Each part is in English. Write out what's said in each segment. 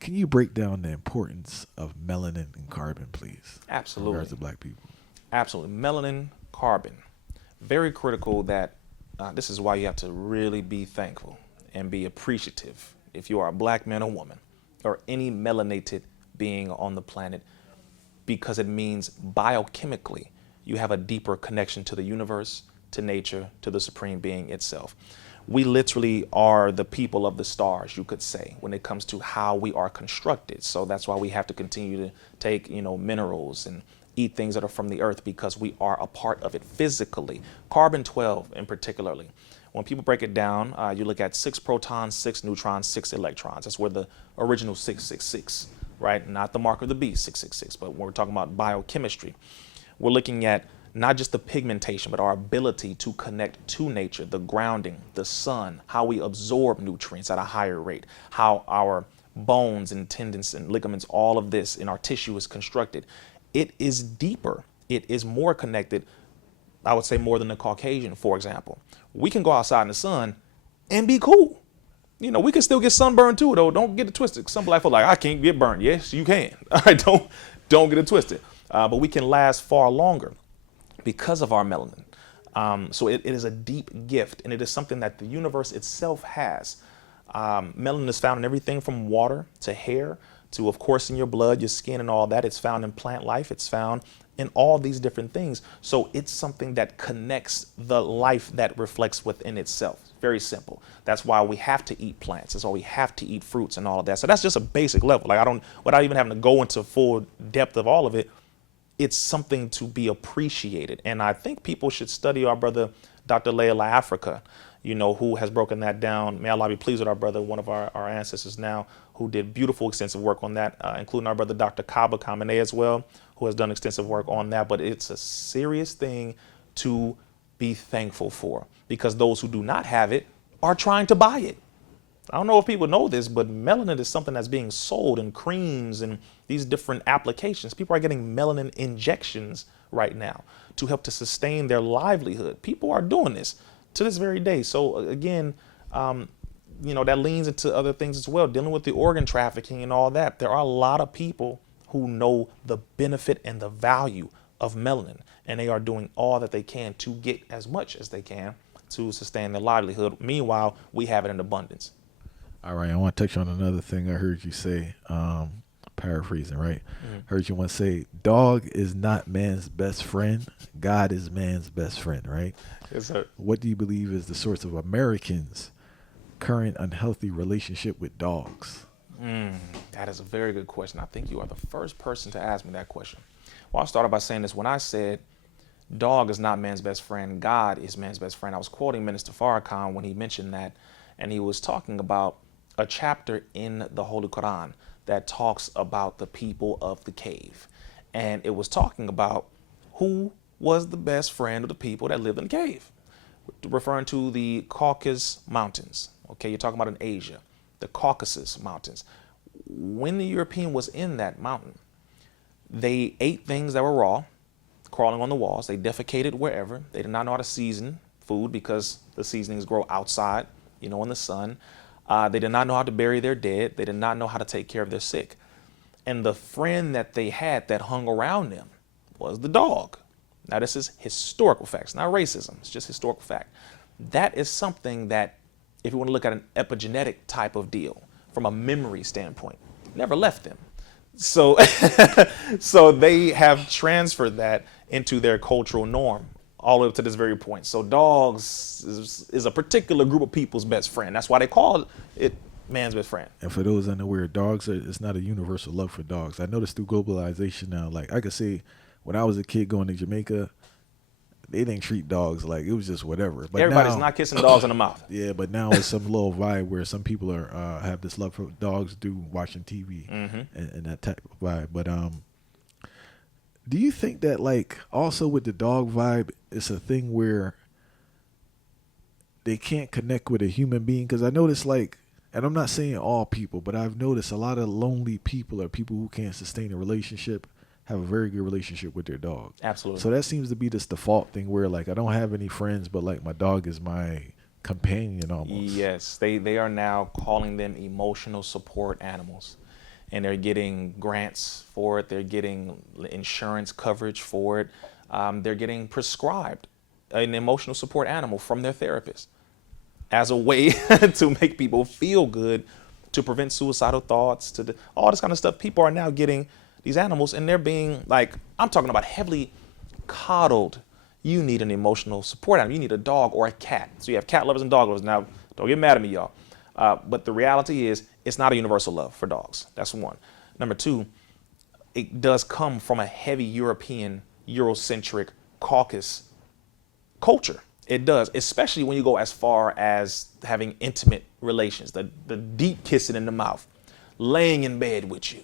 Can you break down the importance of melanin and carbon, please, in regards Absolutely. to black people? Absolutely. Melanin, carbon. Very critical that this is why you have to really be thankful and be appreciative if you are a black man or woman or any melanated being on the planet, because it means biochemically you have a deeper connection to the universe, to nature, to the supreme being itself. We literally are the people of the stars, you could say, when it comes to how we are constructed. So that's why we have to continue to take, minerals and eat things that are from the earth, because we are a part of it physically. Carbon 12 in particularly. When people break it down, you look at 6 protons, 6 neutrons, 6 electrons. That's where the original 666, right? Not the mark of the beast, 666, but when we're talking about biochemistry, we're looking at not just the pigmentation, but our ability to connect to nature, the grounding, the sun, how we absorb nutrients at a higher rate, how our bones and tendons and ligaments, all of this in our tissue is constructed. It is deeper. It is more connected, I would say, more than the Caucasian, for example. We can go outside in the sun and be cool. We can still get sunburned too, though. Don't get it twisted. Some black folks like, I can't get burned. Yes, you can. All right, don't get it twisted. But we can last far longer because of our melanin. So it is a deep gift, and it is something that the universe itself has. Melanin is found in everything from water to hair to, of course, in your blood, your skin, and all that. It's found in plant life. It's found in all these different things. So it's something that connects the life that reflects within itself. Very simple. That's why we have to eat plants. That's why we have to eat fruits and all of that. So that's just a basic level. Like, without even having to go into full depth of all of it, it's something to be appreciated. And I think people should study our brother, Dr. Layla Africa, who has broken that down. May Allah be pleased with our brother, one of our ancestors now, who did beautiful, extensive work on that, including our brother, Dr. Kaba Kamene as well, who has done extensive work on that. But it's a serious thing to be thankful for, because those who do not have it are trying to buy it. I don't know if people know this, but melanin is something that's being sold in creams and these different applications. People are getting melanin injections right now to help to sustain their livelihood. People are doing this to this very day. So again, that leans into other things as well, dealing with the organ trafficking and all that. There are a lot of people who know the benefit and the value of melanin, and they are doing all that they can to get as much as they can to sustain their livelihood. Meanwhile, we have it in abundance. All right, I want to touch on another thing I heard you say, paraphrasing, right? Heard you once say, dog is not man's best friend, God is man's best friend, right? Yes, sir. What do you believe is the source of Americans' current unhealthy relationship with dogs? That is a very good question. I think you are the first person to ask me that question. Well, I'll start by saying this. When I said dog is not man's best friend, God is man's best friend, I was quoting Minister Farrakhan when he mentioned that, and he was talking about a chapter in the Holy Quran that talks about the people of the cave. And it was talking about who was the best friend of the people that lived in the cave, referring to the Caucasus Mountains. Okay, you're talking about in Asia, the Caucasus Mountains. When the European was in that mountain, they ate things that were raw, crawling on the walls. They defecated wherever. They did not know how to season food because the seasonings grow outside, in the sun. They did not know how to bury their dead. They did not know how to take care of their sick. And the friend that they had that hung around them was the dog. Now, this is historical facts, not racism. It's just historical fact. That is something that, if you want to look at an epigenetic type of deal from a memory standpoint, never left them. So, so they have transferred that into their cultural norm all the way up to this very point. So dogs is a particular group of people's best friend. That's why they call it man's best friend. And for those unaware, dogs it's not a universal love for dogs. I noticed through globalization now, like I could say when I was a kid going to Jamaica, they didn't treat dogs like it was just whatever. But Everybody's now, not kissing dogs in the mouth. yeah, but now it's some little vibe where some people are have this love for dogs due watching TV and that type of vibe. But do you think that like also with the dog vibe, it's a thing where they can't connect with a human being? Because I notice like, and I'm not saying all people, but I've noticed a lot of lonely people or people who can't sustain a relationship have a very good relationship with their dog. Absolutely. So that seems to be this default thing where like I don't have any friends, but like my dog is my companion almost. Yes, they are now calling them emotional support animals, and they're getting grants for it. They're getting insurance coverage for it. They're getting prescribed an emotional support animal from their therapist as a way to make people feel good, to prevent suicidal thoughts, all this kind of stuff. People are now getting these animals, and they're being like, I'm talking about heavily coddled. You need an emotional support animal. You need a dog or a cat. So you have cat lovers and dog lovers. Now, don't get mad at me, y'all. But the reality is, it's not a universal love for dogs. That's one. Number two, it does come from a heavy European, Eurocentric, Caucasus culture. It does, especially when you go as far as having intimate relations, the deep kissing in the mouth, laying in bed with you.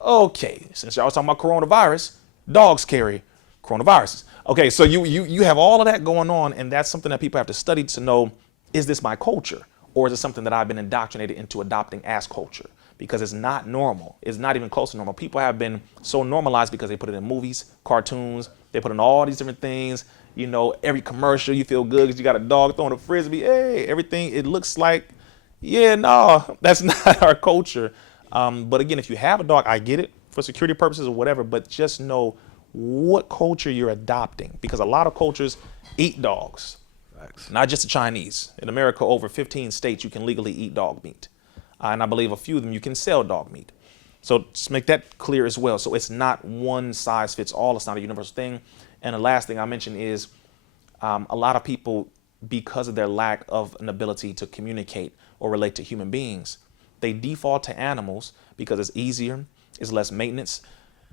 Okay, since y'all was talking about coronavirus, dogs carry coronaviruses. Okay, so you have all of that going on, and that's something that people have to study to know, is this my culture? Or is it something that I've been indoctrinated into adopting as culture? Because it's not normal. It's not even close to normal. People have been so normalized because they put it in movies, cartoons, they put in all these different things. You know, every commercial, you feel good because you got a dog throwing a frisbee. Hey, everything, it looks like, yeah, no, that's not our culture. But again, if you have a dog, I get it for security purposes or whatever, but just know what culture you're adopting, because a lot of cultures eat dogs. Facts. Not just the Chinese. In America, over 15 states, you can legally eat dog meat. And I believe a few of them, you can sell dog meat. So just make that clear as well. So it's not one size fits all. It's not a universal thing. And the last thing I mentioned is a lot of people, because of their lack of an ability to communicate or relate to human beings, they default to animals because it's easier, it's less maintenance.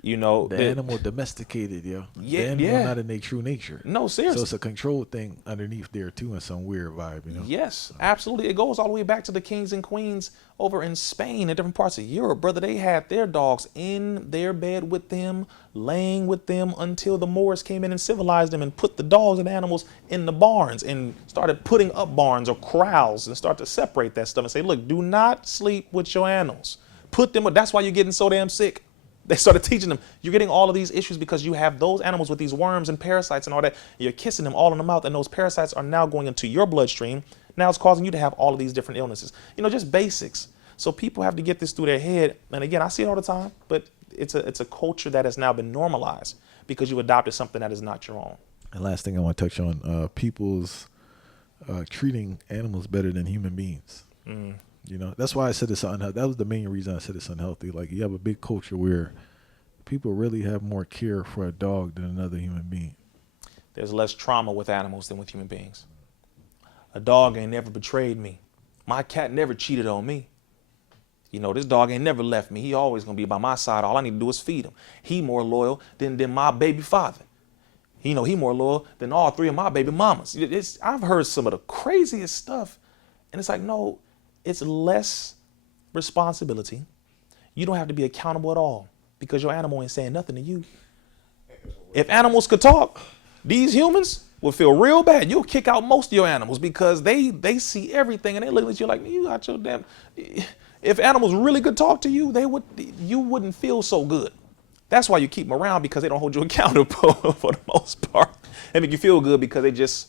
You know, the animal domesticated, yo. Yeah, the animal not in their true nature. No, seriously. So it's a control thing underneath there too, in some weird vibe, you know. Yes, absolutely. It goes all the way back to the kings and queens over in Spain and different parts of Europe, brother. They had their dogs in their bed with them, laying with them until the Moors came in and civilized them and put the dogs and animals in the barns and started putting up barns or corrals and start to separate that stuff and say, look, do not sleep with your animals. Put them. That's why you're getting so damn sick. They started teaching them, you're getting all of these issues because you have those animals with these worms and parasites and all that. You're kissing them all in the mouth, and those parasites are now going into your bloodstream. Now it's causing you to have all of these different illnesses. You know, just basics. So people have to get this through their head. And again, I see it all the time, but it's a culture that has now been normalized because you adopted something that is not your own. And last thing I want to touch on, people's treating animals better than human beings. You know, that's why I said it's unhealthy. That was the main reason I said it's unhealthy. Like, you have a big culture where people really have more care for a dog than another human being. There's less trauma with animals than with human beings. A dog ain't never betrayed me. My cat never cheated on me. You know, this dog ain't never left me. He always gonna be by my side. All I need to do is feed him. He more loyal than my baby father. You know, he more loyal than all three of my baby mamas. I've heard some of the craziest stuff. And it's like, no, it's less responsibility. You don't have to be accountable at all because your animal ain't saying nothing to you. If animals could talk, these humans would feel real bad. You'll kick out most of your animals because they see everything and they look at you like, you got your damn. If animals really could talk to you, you wouldn't feel so good. That's why you keep them around, because they don't hold you accountable for the most part. They make you feel good because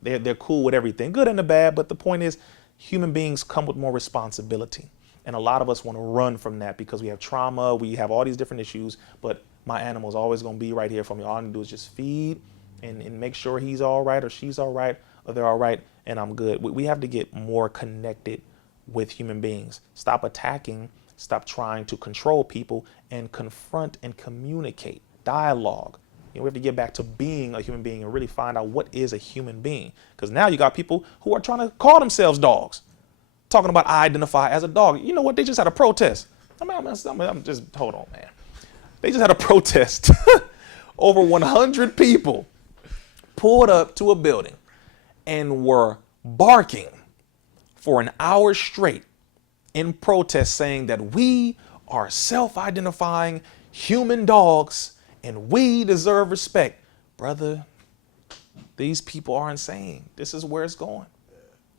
they're cool with everything, good and the bad. But the point is, human beings come with more responsibility. And a lot of us want to run from that because we have trauma, we have all these different issues, but my animal's always going to be right here for me. All I need to do is just feed and make sure he's all right or she's all right or they're all right and I'm good. We have to get more connected with human beings. Stop attacking, stop trying to control people, and confront and communicate, dialogue. We have to get back to being a human being and really find out what is a human being. Because now you got people who are trying to call themselves dogs, talking about I identify as a dog. You know what? They just had a protest. I'm just, hold on, man. They just had a protest. Over 100 people pulled up to a building and were barking for an hour straight in protest, saying that we are self-identifying human dogs and we deserve respect. Brother, these people are insane. This is where it's going.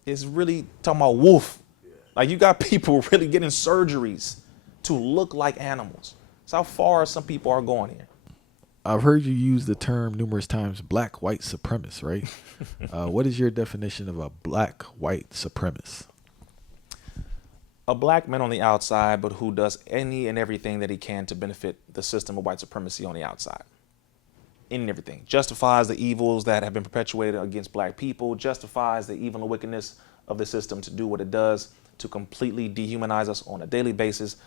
It's really talking about wolf. Like, you got people really getting surgeries to look like animals. That's how far some people are going here. I've heard you use the term numerous times, black white supremacist, right? What is your definition of a black white supremacist? A black man on the outside, but who does any and everything that he can to benefit the system of white supremacy on the outside. Any and everything. Justifies the evils that have been perpetuated against black people, justifies the evil and wickedness of the system to do what it does, to completely dehumanize us on a daily basis,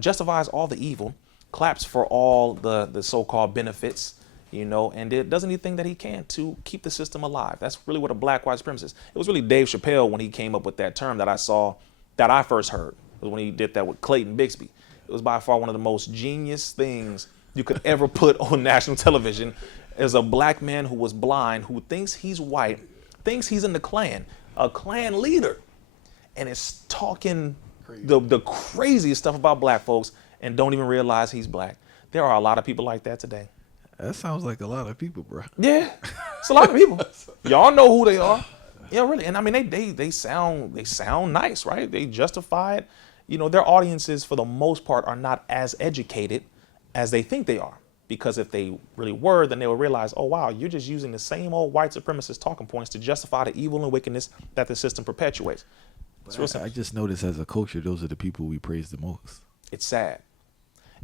justifies all the evil, claps for all the so-called benefits, and it does anything that he can to keep the system alive. That's really what a black white supremacist is. It was really Dave Chappelle when he came up with that term that I first heard, was when he did that with Clayton Bixby. It was by far one of the most genius things you could ever put on national television, as a black man who was blind, who thinks he's white, thinks he's in the Klan, a Klan leader, and is talking the craziest stuff about black folks and don't even realize he's black. There are a lot of people like that today. That sounds like a lot of people, bro. Yeah, it's a lot of people. Y'all know who they are. Yeah, really. And I mean, they sound nice, right? They justify it. Their audiences, for the most part, are not as educated as they think they are. Because if they really were, then they would realize, oh, wow, you're just using the same old white supremacist talking points to justify the evil and wickedness that the system perpetuates. I just noticed as a culture, those are the people we praise the most. It's sad.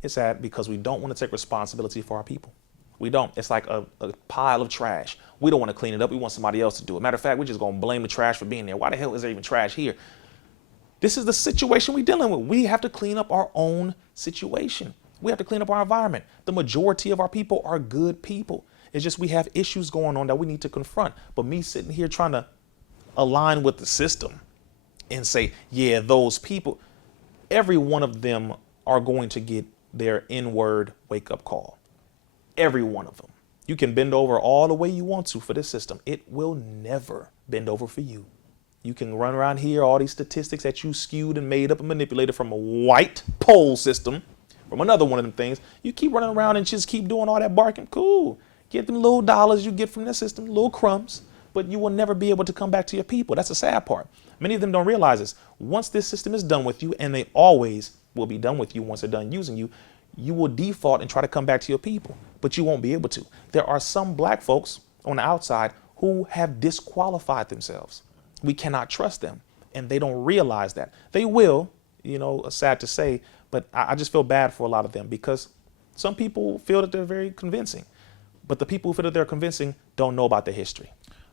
It's sad because we don't want to take responsibility for our people. We don't. It's like a pile of trash. We don't want to clean it up. We want somebody else to do it. Matter of fact, we're just going to blame the trash for being there. Why the hell is there even trash here? This is the situation we're dealing with. We have to clean up our own situation. We have to clean up our environment. The majority of our people are good people. It's just we have issues going on that we need to confront. But me sitting here trying to align with the system and say, yeah, those people, every one of them are going to get their N-word wake-up call. Every one of them. You can bend over all the way you want to for this system. It will never bend over for you. You can run around here, all these statistics that you skewed and made up and manipulated from a white poll system, from another one of them things. You keep running around and just keep doing all that barking. Cool. Get them little dollars you get from the system, little crumbs, but you will never be able to come back to your people. That's the sad part. Many of them don't realize this. Once this system is done with you, and they always will be done with you once they're done using you, you will default and try to come back to your people, but you won't be able to. There are some black folks on the outside who have disqualified themselves. We cannot trust them, and they don't realize that. They will, sad to say, but I just feel bad for a lot of them because some people feel that they're very convincing, but the people who feel that they're convincing don't know about the history.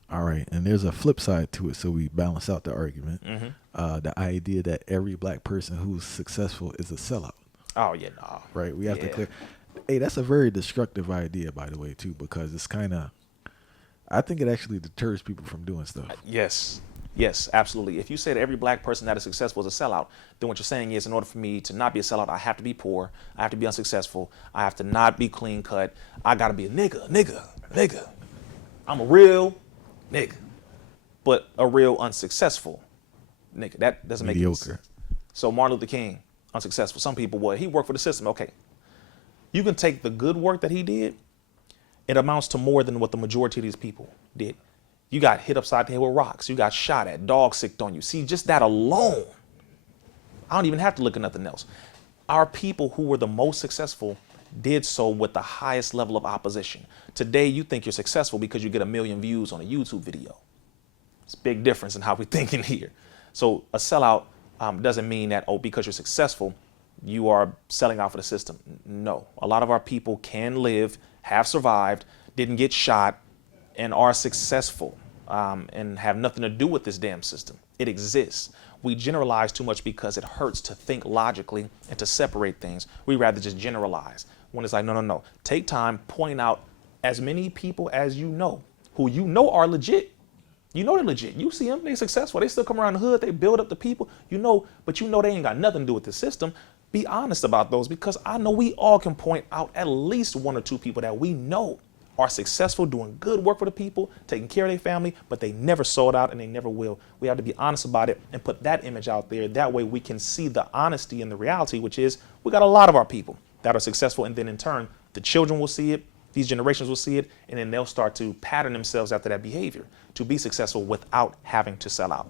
All right, and there's a flip side to it, so we balance out the argument. The idea that every black person who's successful is a sellout. Oh, yeah, no. Right, we have to clear. Hey, that's a very destructive idea, by the way, too, because it's kind of, I think it actually deters people from doing stuff. Yes, absolutely. If you say that every black person that is successful is a sellout, then what you're saying is in order for me to not be a sellout, I have to be poor, I have to be unsuccessful, I have to not be clean cut, I got to be a nigga. I'm a real nigga, but a real unsuccessful nigga. That doesn't make any sense. So Martin Luther King, unsuccessful. Some people, he worked for the system. Okay. You can take the good work that he did, it amounts to more than what the majority of these people did. You got hit upside the head with rocks. You got shot at. Dogs sicked on you. See, just that alone, I don't even have to look at nothing else. Our people who were the most successful did so with the highest level of opposition. Today, you think you're successful because you get 1 million views on a YouTube video. It's a big difference in how we're thinking here. So a sellout doesn't mean that, because you're successful, you are selling out for the system. No, a lot of our people can live, have survived, didn't get shot, and are successful and have nothing to do with this damn system. It exists. We generalize too much because it hurts to think logically and to separate things. We rather just generalize when it's like, no. Take time pointing out as many people as you know who are legit. You know they're legit. You see them, they're successful. They still come around the hood. They build up the people, but they ain't got nothing to do with the system. Be honest about those because I know we all can point out at least 1 or 2 people that we know are successful, doing good work for the people, taking care of their family, but they never sold out and they never will. We have to be honest about it and put that image out there. That way we can see the honesty and the reality, which is we got a lot of our people that are successful. And then in turn, the children will see it, these generations will see it, and then they'll start to pattern themselves after that behavior to be successful without having to sell out.